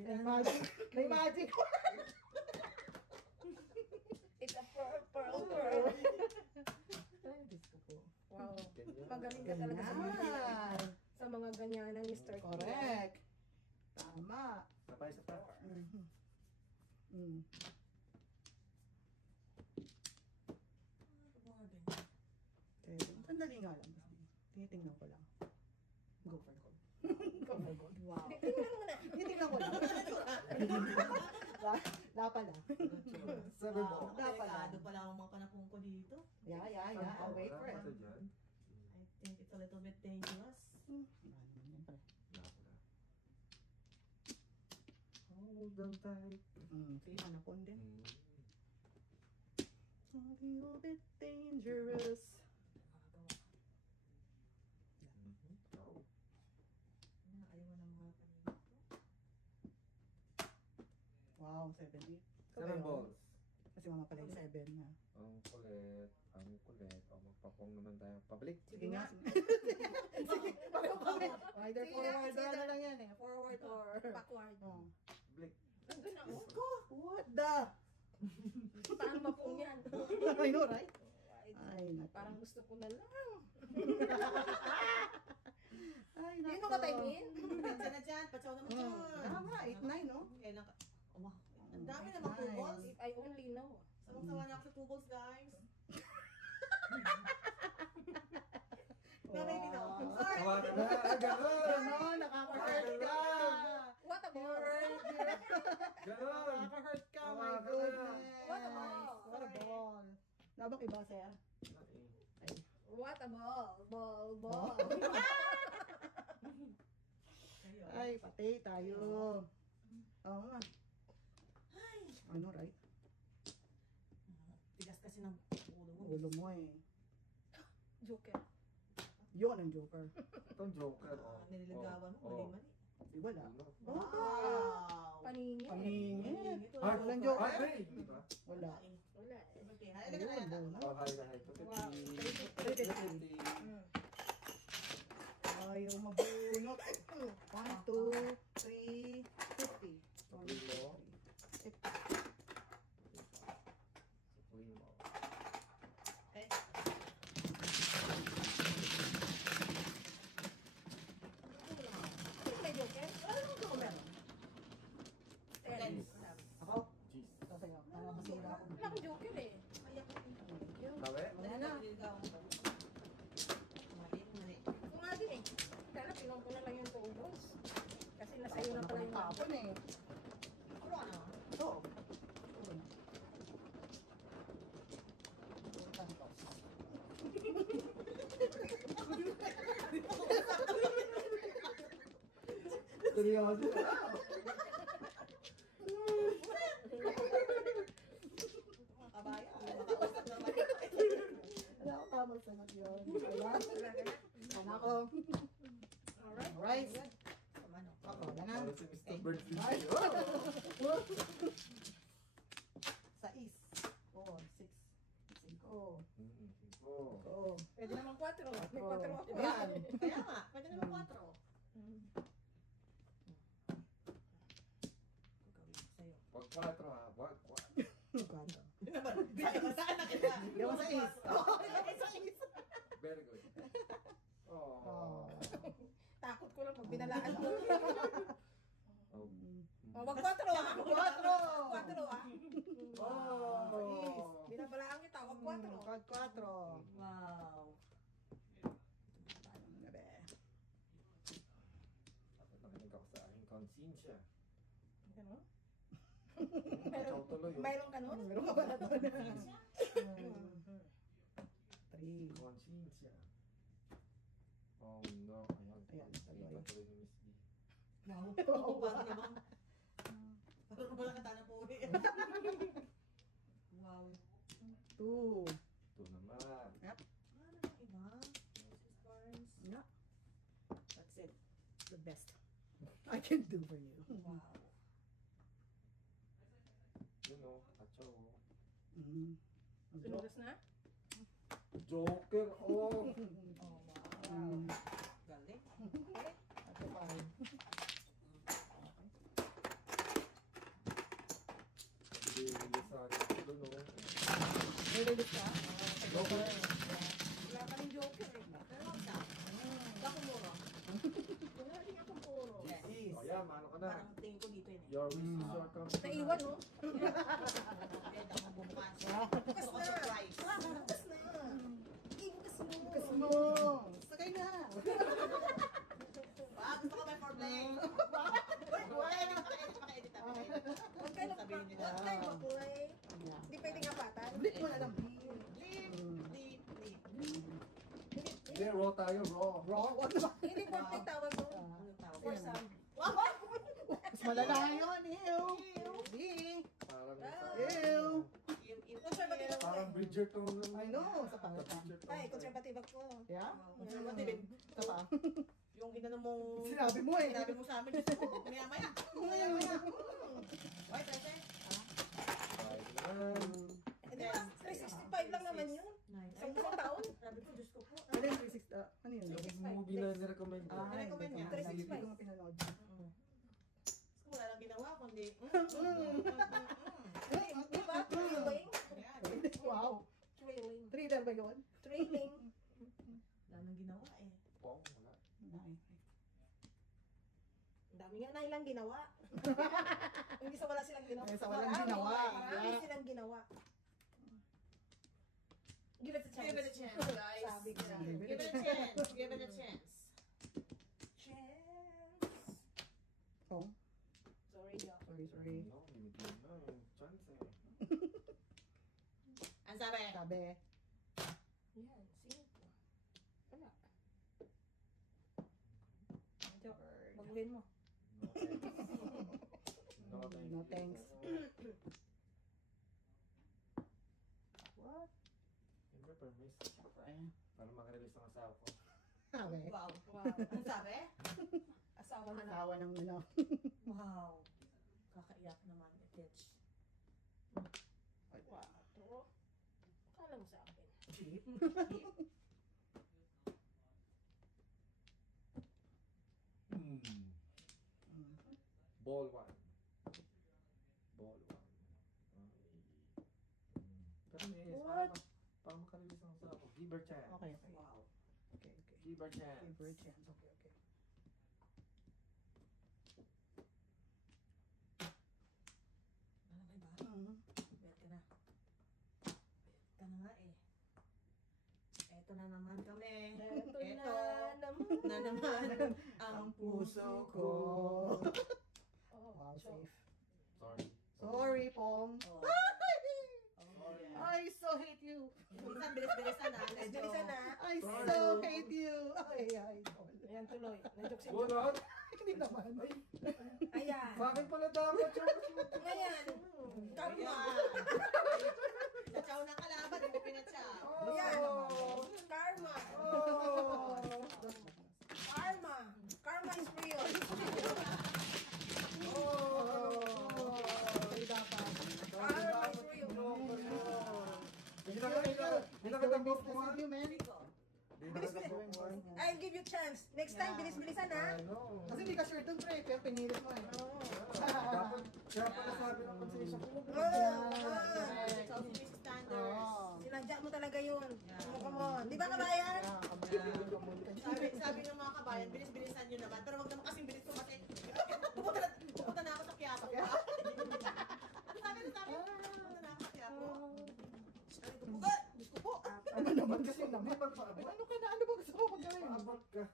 May magic. May magic. It's a pearl, pearl, pearl. Ay, Diyos ko po. Wow. Ganyan. Magaling ka talaga Ganyan. sa mga ganyan ng Mr. T. Correct. Tama. Sabay sa pa. Mhm. Mm. Okay. Sandali nga lang. Tinitingnan ko lang. Go for gold. Go for gold. Wow. Tingnan mo na. Tinitingnan ko lang. La pala. 7 balls. Delikado pala ang mga panapong ko dito. Yeah, yeah, yeah. I'll wait for it. Wala pa dyan. I think it's a little bit dangerous. Wala naman yan pala. Wala. Hold on tight. See, manapon din. Mm. A little bit dangerous. Oh. Ayaw mo ng mga kanina. Wow, 7-8. 7 balls. Kasi mama pala yung 7 na. Ang kulit. Ang kulit. O, magpapong naman tayo Pabalik. Sige nga. Sige, pareho kami. Either Sige nga, forward sige. na lang yan eh. Forward or backward. Oh. Pabalik. Nandun na ako. Ko, what the? Paano ba po yan? I know, right? Ay, naku. Parang gusto ko na lang. Ay, Hindi mo ka timein? Nandiyan na dyan, patsaw naman dyan. Tama, 8-9, no? Kailan ka? Wow, ang dami naman two balls. If I only know. Sawang-sawa na ako sa two balls, guys. Namin dito. Sorry. Tawa ka na. Ganon. Ganon, nakaka-hurt ka. What a ball! Ganon. Nakaka-hurt ka, Tawa my ka na. goodness. What a ball. What a ball. Labang iba, sir. What a ball! Ball! Ay, pati tayo. Oo nga. Ano, right? Tigas kasi ng ulo mo. Ulo mo eh. Joker. Yun ang joker. Itong joker. Nililigawan mo, mali-mali. Di wala. Ano? Wow! Paningin. Paningin. Ito Ay, Walang joker. Ay, di ba? Wala. Wala eh. Okay, Ayun, wala. Oh, hi na hi. Wow. Pagkati. Ayaw mabunot. 1, 2, 3, 50. Sapuin mo. Sapuin mo. Okay. May joker? Ano ko meron? Ten. Ako? Jeez. Ito sa'yo. Para masira ako. Wala akong joker eh. Tawe? Wala na. Nililigawan ko. Mali. Kung nga din eh. Kaya pinuha ko na lang yung two balls. Kasi nasa iyo na pala yung Tapon eh. Ano ka na? Ito. Tantos. Seryoso. Mga kabayan. Makapasok naman. Wala ako tamang sagot yun. Wala. Wala ako. Alright. Alright. Tama, no? Ako, wala na. Parang si Mr. Birdfish. Ay. Oh! 6. 4, 6. 5. Oh. Oh. Pwede naman 4. May 4 ako. Yan. Kaya nga, pwede naman 4. Gagawin ko sa'yo. Wag 4 ha. Wag 4. Magkano? Saan na kita? Yung sa is. Very good. Oh. Oh. Takot ko lang pag binalaan ko. Oh. Oh, wag 4 ah. 4 ah. Oh. Binabalaan kita, wag 4. Kag 4. Wow. Dapat nakinig ako sa aking konsensya. Ano? Ikaw tuloy. Mayroon ka nun? Meron ka ba na doon? 3. Konsensya. Oh no. Ayan. Ayan, Iba tuloy ni Miss D. Wow. Parang naman. Parang wala ka tanong po ulit. Wow. 2. Ito naman. Ano na iba? Mrs. Barnes. Yeah. That's it. The best I can do for you. Wow. Yun o. Acho. Mm. Sunugas na? Joker. Oh. Oh, wow. Mm. Galing. Ito pa. Hindi sa akin. Doon o. Nililis ka? Joker. Wala ka ng joker eh. Pero wag na. Bako muro. Wala rin akong puro. Yes. Oh, yan. Mano ka na. Parang tingin ko dito yun eh. Your wish is your come. Naiwan no? Kaya ako bumukas. Gusto ko surprise. Bukas na. Ibukas mo. Bukas mo! Sakay na! Ah, gusto ko may foreplay. Maka-edit, maka-edit. Huwag kayo Sabihin nila. huwag kayo makulay. Yeah. Hindi pwedeng apatan. Blit mo na lang. Leave. Hindi, raw tayo. Raw. Raw? Wag na ba? Hindi po tawag mo. Anong tawag? For some. Mas malala yun. Ew! Ew! Parang Ew! Conservative ako Parang eh. Bridgerton. I know, sa pangata. Ay, conservative ako. Yeah? Conservative. Ito pa. Yung ginano mong... Sinabi mo eh. Sinabi mo sa amin. Diyos ko, maya-maya. Maya-maya. Ay, Tete. Eh, di ba, 365 lang naman yun. Nice. Sa isang taon. Sabi ko, Diyos ko po. Pwede Recommend niya. 365. Hindi ko nga pinanood. Wala lang ginawa, kundi... Di ba? Trailing. Yan. Wow. Trailing. Thriller ba yun? Trailing. Wala nang ginawa eh. Pong, wala. Ang dami nga na ilang ginawa. Hindi sa wala silang ginawa. Sa walang Marami. ginawa. Marami silang ginawa. Give it a chance. Give it a chance, guys. Sabi ko na. Give Give it a chance. Give it a chance. Chance. Oh, Sorry, yo. sorry. No, hindi na. Chance eh. Ang sabi? Sabi. Yan, cinco. Wala. Baguhin mo. No thanks. No thanks. What? Hindi ba permis? Para makarelease ang asawa ko. Sabi. Wow. Wow. Ang sabi? Asawa na lang. Asawa ng ano. Wow. Kakaiyak naman, bitch. Quatro. Kala mo sa akin. Jeep. Ball one. Ball one. Pero may What? para makarelease ang asawa ko. Give her chance. Okay, okay. Wow. Okay, okay. Give her chance. Give her a chance. Okay, okay. Ano ba iba? Bet ka na. Bet ka na nga eh. Eto na naman kami. Eto Eto na naman. na naman ang puso ko. Oh, Wow, so, safe. Sorry. Sorry, Pong. Oh. Sorry. I so hate you. Minsan bilis-bilisan na. Medyo. bilisan na. I Sorry. so hate you. Ay, idol. Ayan tuloy. Nandiyo si Bunot! Hindi naman. Ayan. Sa akin pala dapat yung Ngayon. Karma. Natsaw ng kalaban, hindi pinatsaw. Ayan. Karma. Oh! Karma. Karma is real. Ay, dapat. Karma is real. Hindi na kita book mo ha? You, man. Hindi na kita book mo. I'll give you chance. Next time, bilis-bilisan ha. Ano? Kasi hindi ka sure dun, pre. Pero pinilit mo eh. Dapat, kaya pala sabi ng konsensya ko. So, Swiss standards. Oo. Sinadya mo talaga yun. Come on. Di ba kabayan? Sabi ng mga kabayan, bilis-bilisan nyo naman. Pero wag naman kasing bilis ko kasi pupunta na ako sa Quiapo. Sabi na sabi, pupunta na ako sa Quiapo. Sabi ko, Diyos ko po. Ano naman kasi Hindi naman? magpaabot. Ano ka na? Ano ba gusto mo magawin? Paabot ka.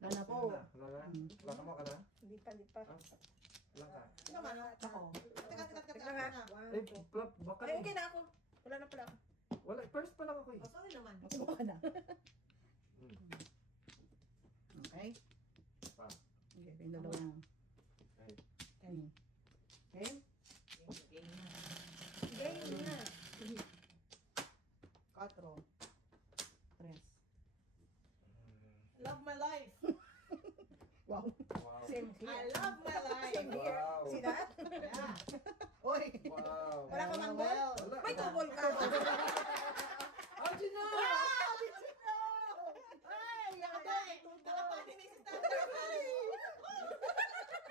Lala po. Wala na? Wala ka mo ka na? Hindi pa, hindi pa. Wala ka. Ano naman? Ako. Teka. Teka nga. Eh, plop, baka Ay, okay na ako. Wala na pala ako. Wala, first pa lang ako eh. Oh, sorry naman. Matuwa ka na. Okay? Pa. Okay, kayong dalawa na. Ay. Okay? Okay? Game na. Game na. 4. 3. Love my life. Wow. Wow. Same I here. love my life. Same here. Wow. See that? Yeah. Oy! Wow. Wala ka mang Well, Wala. May tubol ka. Aji na! Ay! Ay, nakapaginig si Standard.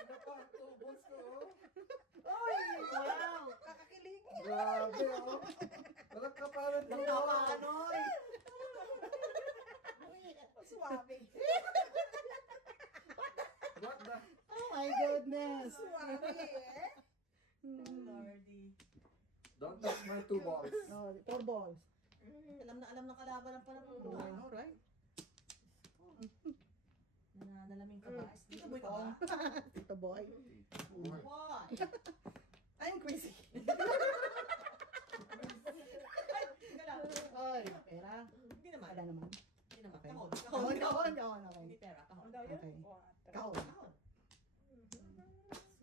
Napatubos ko oh. Oy! Wow! Kakakilig. Grabe oh. Walang kapalan ko. Nakakanoy! Suwabe. What the? Oh my goodness! Suwabe eh. Lordy. Don't touch my two balls. Oh, 4 balls. Alam na kalaban ng panahon mo. I know, right? Nananalaming ka ba? Dito boy ka ba? Tito boy. Why? I'm crazy. Ay, teka lang. Oy, pera. Hindi naman. Wala naman. Hindi naman. Okay. Kahon. Kahon, kahon, kahon. Okay. Hindi pera. Kahon. Okay. Kahon. Kahon. Kahon.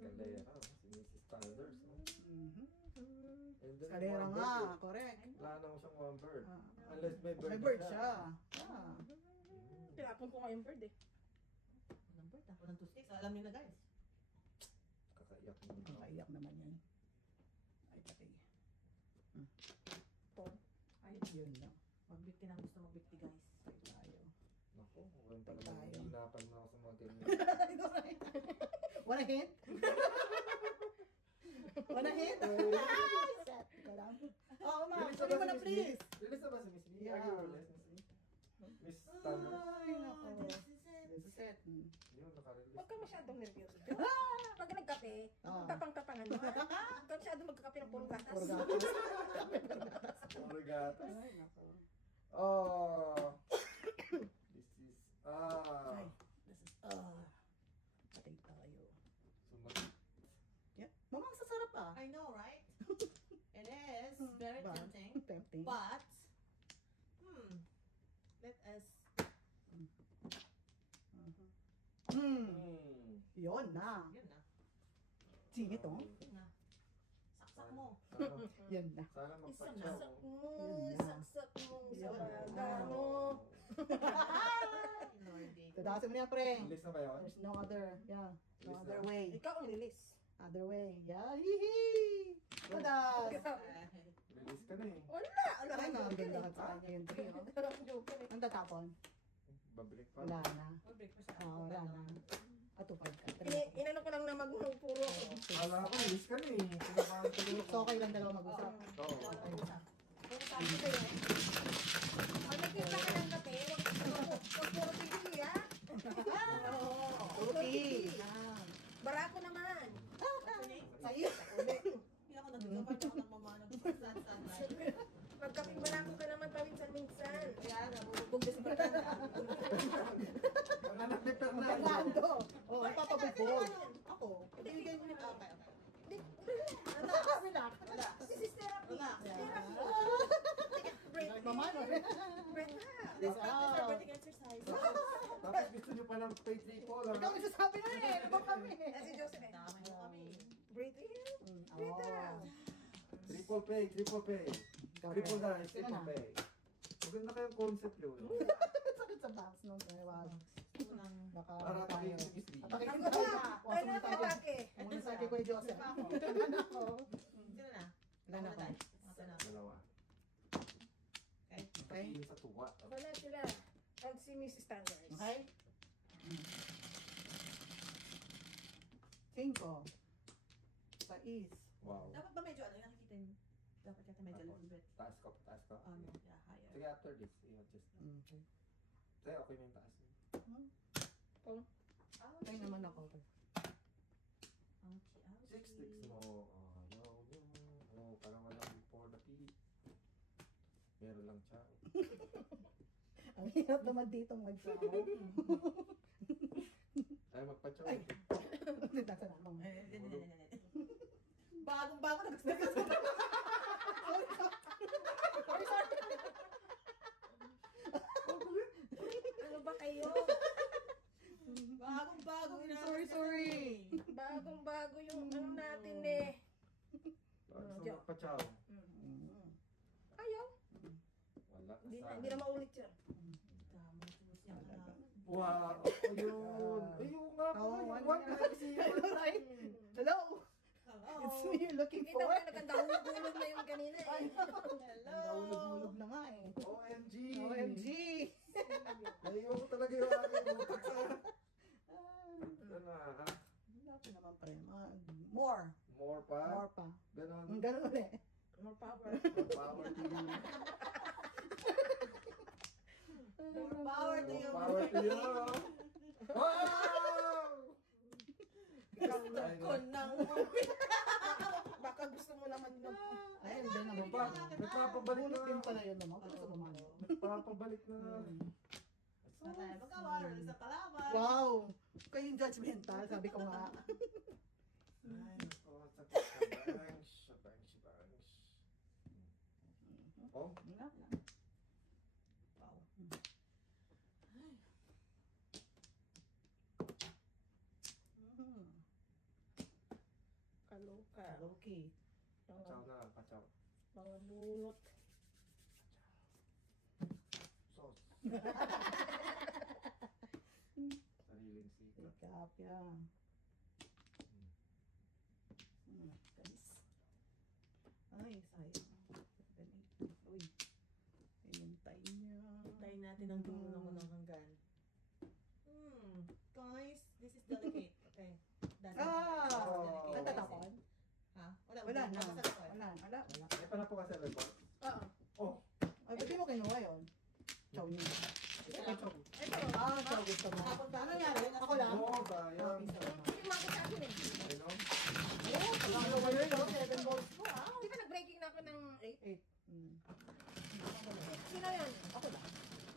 Ganda yan ah. Si Mrs. Standards. No? Mhm. And then, Kalera one nga, bird, eh. correct. Wala naman siyang one bird. Ah. Unless may bird. May bird siya. Ah. Tinapon ko ngayong bird eh. Walang bird ah. Walang two sticks. Alam niyo na guys. Kakaiyak mo. Nakaiyak naman yan. Ay, patay. Pon. Ay, yun lang. Magbikti na gusto magbikti guys. Patay tayo. Naku, mukhang Patay talaga. tayo. nahihirapan na ako sa mga ganyan. Wanna hint? Wanna hint? Set. Ikaw lang. Oo, ma. Release Kunin mo na, Miss B? please. Release na ba si Miss B? Yeah. Are you release, Miss B? Miss Thunder. Ay, nako. This is it. Yun, nakarelease. Huwag ka masyadong nervyoso. Pag nagkape, Ah. tapang-tapangan mo. Huwag ka masyadong magkakape ng puro gatas. Puro gatas. Puro gatas. Ay, nako. Oh. This is, Ay, this is, patay tayo. Sumagot. Yeah. Mama, ang sasarap ah. I know, right? It is very But- tempting. Tempting. But, let us, Yun na. yun na. Singit oh. Yun na. Saksak mo. Yan na. Sana magpatyaw. Isaksak mo, Yun na. isaksak mo sa baga mo. Lordy. Tadasin mo na yan, pre. Release na ba yun? There's no other, yeah. No other way. Ikaw ang release. Other way. Yeah, hihi. Tadas. Release ka na eh. Wala! Wala Ay, kang no, ang joker ganda eh. ka sa kanya yung trio. Wala kang joker eh. Ang tatapon? Babalik pa. Wala na. Mag-break pa siya. Wala na. Atupad ka. Inano ko lang na magpuro ako. Wala ko, release ka na eh. Sinabahan ko na So, okay lang dalawa mag-usap. Oo. Kung sabi ko yun. Pag nagkita ka ng kape, huwag puro pili ha. Okay. Yan. Barako naman. Sa'yo. Hindi ako nagagawa, hindi ako nagmamana. Sad. Magkaping barako ka naman paminsan-minsan. Kaya, nabubugbog din sa barkada. Ang anak ni Fernando. Fernando. Oh, ipapabugbog. Ako. Ibigay niyo na. Okay, okay. Relax. This is therapy. Relax. Therapy. Break. Mama, no? Break na. Let's practice our breathing exercise. Tapos gusto nyo pa ng pay 3 po lang. Ikaw nagsasabi na eh. Ano ba kami? Si Joseph eh. Damay mo kami. Breathe in. Breathe out. Triple pay, triple pay. Triple dice, Sino triple na? pay. Maganda kayong concept yun. Sakit sa box nung tawag. Gusto ko ng... Baka Para tayo. tayo si Miss B. Atakin Ano ko tayo. ba? Wasan Ano mo na tayo. pabake? Muna sa akin ko yung Joseph. Ako. Tanan ako. Sino na? Wala na ako. Ako na. Dalawa. Okay. Okay. Tingin sa tuwa. Wala sila. Ang si Mrs. Standards. Okay? 5. 6. Wow. Dapat ba medyo ano, nakikita niyo? Dapat yata medyo little bit. Taas ka, taas ka. Ano, yeah, higher. Sige, after this, i-adjust na. Okay. Sige, okay na yung taas. Tayo naman ako. Ouchie, ouchie. 6 sticks mo. Ayaw nyo. Oh, parang walang for the pee. Meron lang chow. Ang hirap naman dito mag-saw. Ay, magpa-chow. Ay. Nasa na ako. Bagong-bago na gusto ko. Ano ba kayo? Bagong-bago na. Sorry. Bagong-bago yung ano natin eh. Gusto Joke. magpa-chow. Ayaw. Wala. Hindi na maulit yun. Tama, tulos niya ka na. Wow! Ayun! Ayun nga po! Oh, Yung one one na. kasi Right? Hello? It's me you're looking Kita for. mo nagkandahulog-hulog na yung kanina eh. Hello! Nahulog-hulog na nga eh. OMG! OMG! Ayun ko talaga yung aking butak sa... Ito na. Wala naman pa rin. More. More pa? More pa. Ganon. Ganun ulit. More power. More power to you. More power to you. More power to you. Wow! Ko nang baka gusto mo naman mag... Ay, hindi naman Ano ba? Nagpapabalik na. Din pala yun naman. Gusto mo man. Nagpapabalik na. Magkawalan, isang kalaban. Wow! Kayo yung judgmental, sabi ko nga. Ay, nako. Sakit ka. Bangs. Bangs. Bangs. Oh? Wala. Wow. Kaloka. Okay. Kachaw na. Kachaw. Mga bunot. Sauce. Sariling sika. Sikap yan. Guys. Ay, sayang. Uy. Hintay niya. Hintayin natin ang dulo ng unang hanggan. chow niyo. Ito. Chow gusto mo. Ano nangyari? Ako lang? Oo, sayang. Hindi mo ako sa akin eh. Ano? Ano ba yun? 7 balls ko. Di ba nag-breaking na ako ng 8? 8. Sino yun? Ako lang.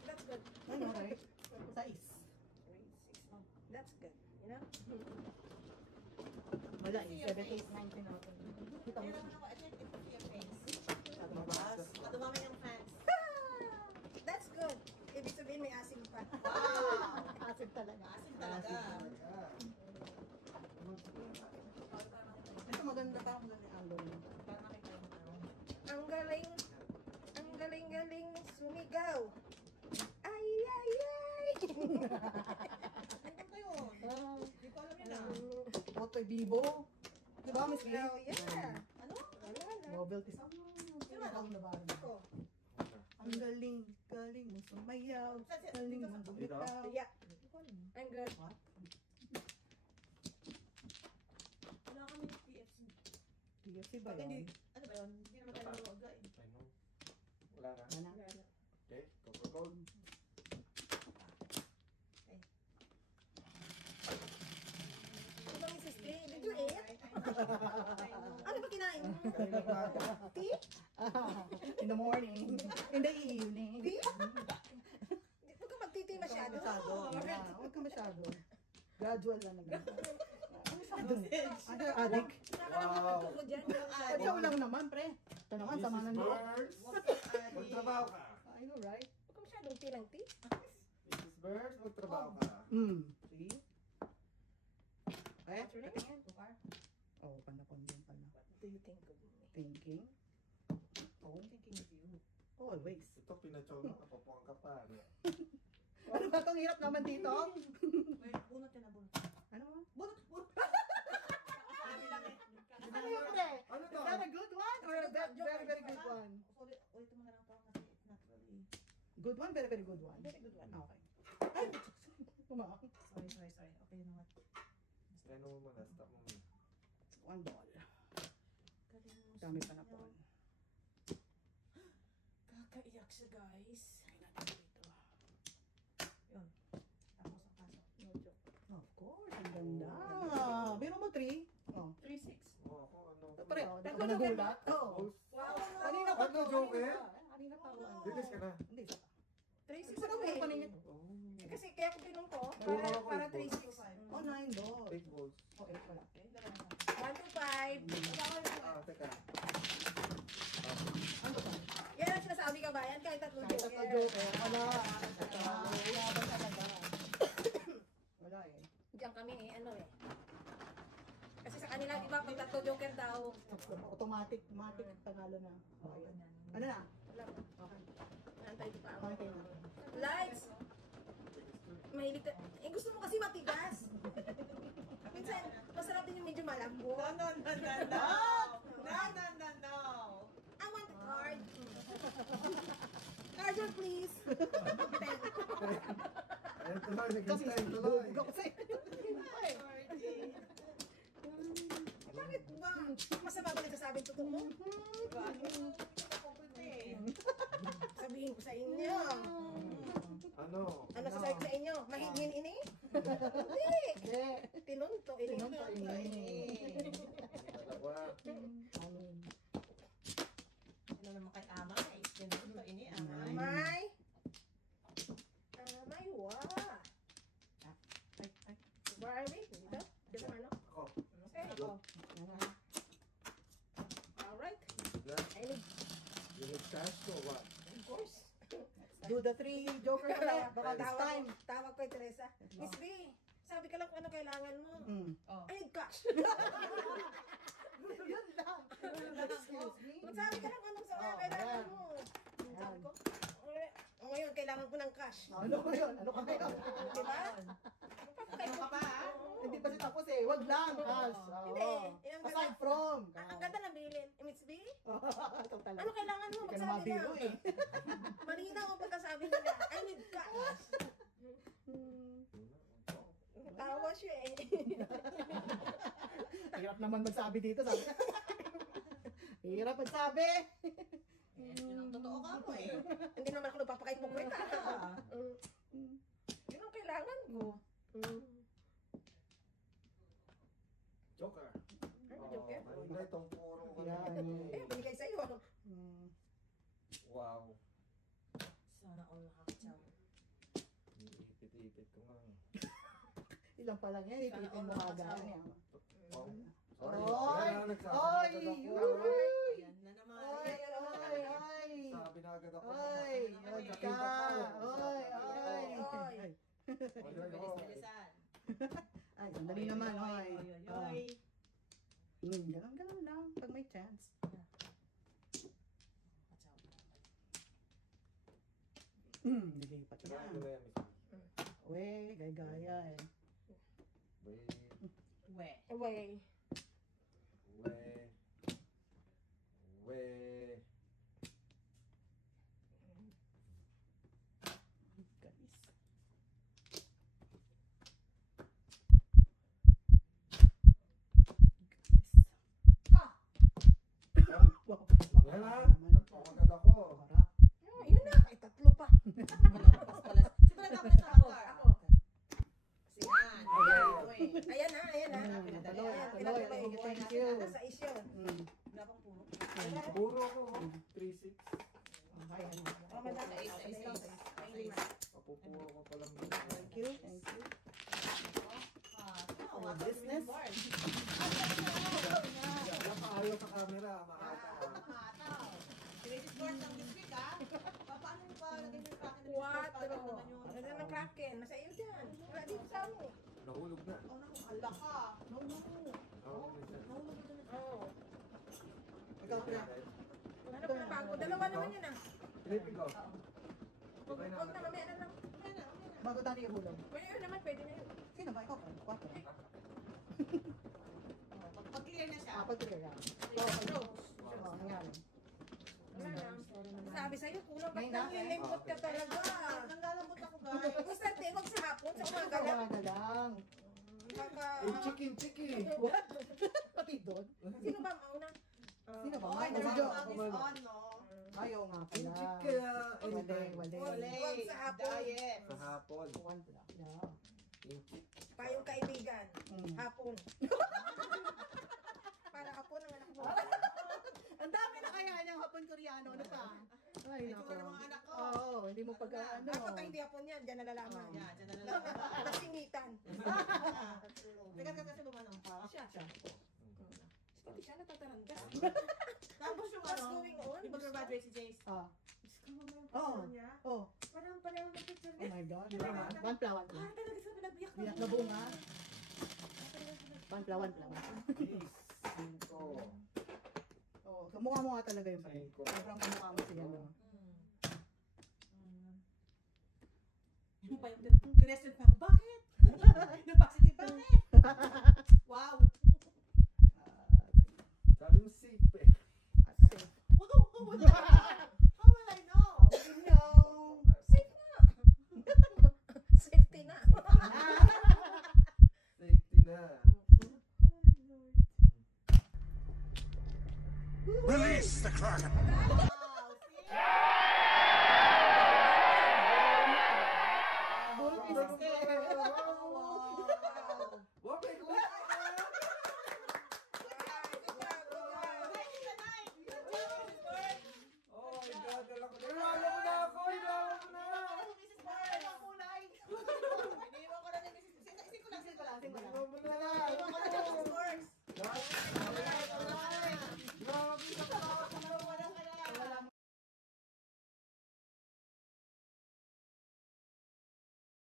That's good. Ano, right? 6. 6. That's good. You know? Wala eh. 7, 8, 9 ako. Kita mo. Pero naman ako, attend it to your face. Mabas. Dumami yung fans. That's good. Ibig sabihin may asim pa. Wow! Asim talaga. Asin talaga. Ito maganda pa. Maganda yung angle niya. Para makita mo na. Ang galing. Ang galing-galing sumigaw. Ay, ay, ay. Ano ba yun? Hindi ko alam yun ah. Otoy Bibo. Diba, Miss Lee? Oh, yeah. Ano? Wala na. Novelty song. Sino na ba? Ako. Ang galing, galing mo sumayaw. Galing mo bumitaw. Yeah. I'm good. Wala kami ng PFC. PFC ba Pag hindi, yun? ano ba yun? Hindi naman tayo mawaga eh. I know. Wala na. Wala. Okay, Coca-Cola. Ano ba, Mrs. Lee? Did you eat? Ano ba kinain mo? Tea? In the morning. In the evening. Tea? Huwag ka magtiti masyado. Huwag ka masyado. Gradual lang naman. Ano masyado? Ano adik? Nakakapagod ko dyan. Ikaw lang naman, pre. Ito naman, sama na nyo. Birds, magtrabaho ka. I know, right? Huwag ka masyadong tea ng tea. Mrs. Birds, magtrabaho ka. See? Eh? What's your name? Oh, panapon din pala. What do you think of me? Thinking? Oh, Thinking of you. always. Ito, pinachow na kapapuan ka pa. Ano ba itong hirap naman dito? Wait, bunot yun na bunot. Ano? Bunot! Bunot! Sabi lang eh. Ano yun, pre? Ano Is to? that a good one or a very, very good one? Sorry, ulitin mo na lang to kasi it's not really. Good one? Very, very good one. Very good one. Okay. Ay! Tumaak. Sorry. Okay, you know what? Ano mo muna, stop mo muna. One ball. Galing mo. Dami pa na po. Kakaiyak siya, guys. Ay, natin dito. Yun. Tapos ang kaso. No joke. Of course, ang ganda. Biro mo 3? Oh. 3-6. Oo, ako ano. Pareho, di ako nagulat. Oo. Wow. Kanina pa Ano, Joker? Kanina pa. Bilis ka na. Hindi, isa pa. 3-6 Isa ako pa eh. kanina. Oh. Kasi kaya ko pinong ko. Para 3-6. Oh, 9 balls. Big balls. Oh, 8 pala. 1 to 5. Ah, teka. Ano ba? Yan ang sinasabi ka ba? Yan kahit tatlong Kahit joker. sa joker. Wala. Wala talaga. Wala eh. Diyan kami eh, ano eh. Kasi sa kanila, di ba, pag tatlo joker daw, Automatic panalo na. Okay. Ano na? wala pa. Okay. Nantay ko pa ako. Okay na. Lights! Mahilig ka. Eh, gusto mo kasi matigas. Minsan, masarap din yung medyo malambot. No. I want a card. Card, please. Ayun tuloy, Kasi nag-style tuloy. bubog ako sa'yo. Bakit ba? Masama ba nagsasabing totoo? Sabihin ko sa inyo. Ano? Ano sasabihin ko sa inyo? Mahigin ini? Hindi. Hindi. Tinunto ini. Tinunto ini. Dalawa. Ano naman kay Amay? Ganito ini Amay. Amay. Amay, wa. Ay. Where are we? Dito? Dito ano? Ako. Okay. Good. Alright. Yeah. I need, You need cash or what? of course. Do the 3 jokers ulit. Baka this time. Tawag ko kay Teresa. Miss B, sabi ka lang kung ano kailangan mo. Oh. I need cash. Yun lang. Excuse me. Magsabi ka lang kung anong sa kailangan mo. Sabi ko, ngayon kailangan ko ng cash. Ano ba yun? Ano ka ba? Diba? Ano ka pa ha? Hindi pa siya tapos eh. Wag lang. Cash. Hindi. Yan ang Aside ganda. from. Ang ganda ng bilin. Miss B, Ito talaga. ano kailangan mo? Hindi ka na Magsabi mabiro lang. eh. Malinaw ang pagkasabi nila. I need cash. Tawa siya eh. Hirap naman magsabi dito. Sabi. Hirap magsabi. Yun ang totoo ka po eh. Hindi naman ako nagpapakait mo kwenta. Yun ang kailangan ko. Joker. Ay, joker. Kanina itong puro ko Yan. Eh, binigay sa'yo. Wow. Sana all nakakacham. Iipit-ipit ko nga. Ilang pa lang yan, ipitin mo agad. Wow. Sorry. Oy! Kaya nagsabi Oy! agad ako. Ayan na naman. Oy! Oy! Oy! Sabi na agad ako. Oy! Oy! Ka! Oy! Oy! Oy. Bilis-bilisan. Ay, sandali naman, oy. Oy. Ganun lang, pag may chance. Nilipat na. Kaya ko na yan. Uwe, gaya-gaya eh. Wait. We. Away. We. Galis. Yan na. Nagpapagad ako. Yun na, ay tatlo pa. Sino na dapat sa hanggar? Ako. Siyan. Ayan na, ayan na. Taloy, Ayan, taloy, thank you. Nasa isyo. Wala pang puro. Puro ako. 3-6. Ayan. Oh, madami. Papupuro ko pa lang. Thank you, thank you. Oh, business. Napaayaw sa camera. Makata. Credit board ng this week, ha? Paano yung palagay mo yung kraken? Quatro. Ano na ng kraken? Nasa iyo dyan. Wala dito sa mo. Nahulog na. Oh, naku, ala ka. No. Nahulog na. Nahulog ka na. Oo. Ikaw, pre. Ano pa bago? Dalawa naman yun ah. Flipping go. Huwag na, mamaya na lang. Bago tayo ihulog. Pwede yun naman, pwede na yun. Sino ba? Ikaw, pre. Kwatro. Pag-clear na siya. Kapag clear yan. Oh, nangyari. Wala na. Sabi sa'yo, kulang ba't May na- nanglilimbot ka talaga? Ang lalambot ako, guys. Basta huwag sa hapon, sa umaga lang. Umaga lang. Baka, Chicken. What? Pati doon? sino ba mauna? Sino ba? Okay, Ay, the video. round is on, no? Ayaw nga pala. Chicken. Wale. Huwag sa hapon. Diet. Sa hapon. One black. Yeah. Tayong kaibigan. Mm. Hapon. Para hapon ang anak mo. Ang dami na kaya niyang hapon koreano. Ano pa? Ay, Ito nako. na ng mga anak ko. Oo, hindi mo pag ano. Dapat ay hindi hapon yan, dyan nalalaman. Yan, dyan na lang. Nasingitan. Teka, kasi lumanang pa. Siya. Pati siya natataranta. Tapos yung What's ano, going on? di ba graduate si Jace? Ah. Oh. Oh. Parang pareho na picture Oh niya. my God. One pla, one pla. Ah, talaga sa pinagbiyak na. Biyak na bunga. One pla, one pla. Cinco. Oh, kamukha mo nga talaga yung pre. Sobrang kamukha mo siya. No? Yung pa yung question pa ako, bakit? Yung positive, bakit? Wow,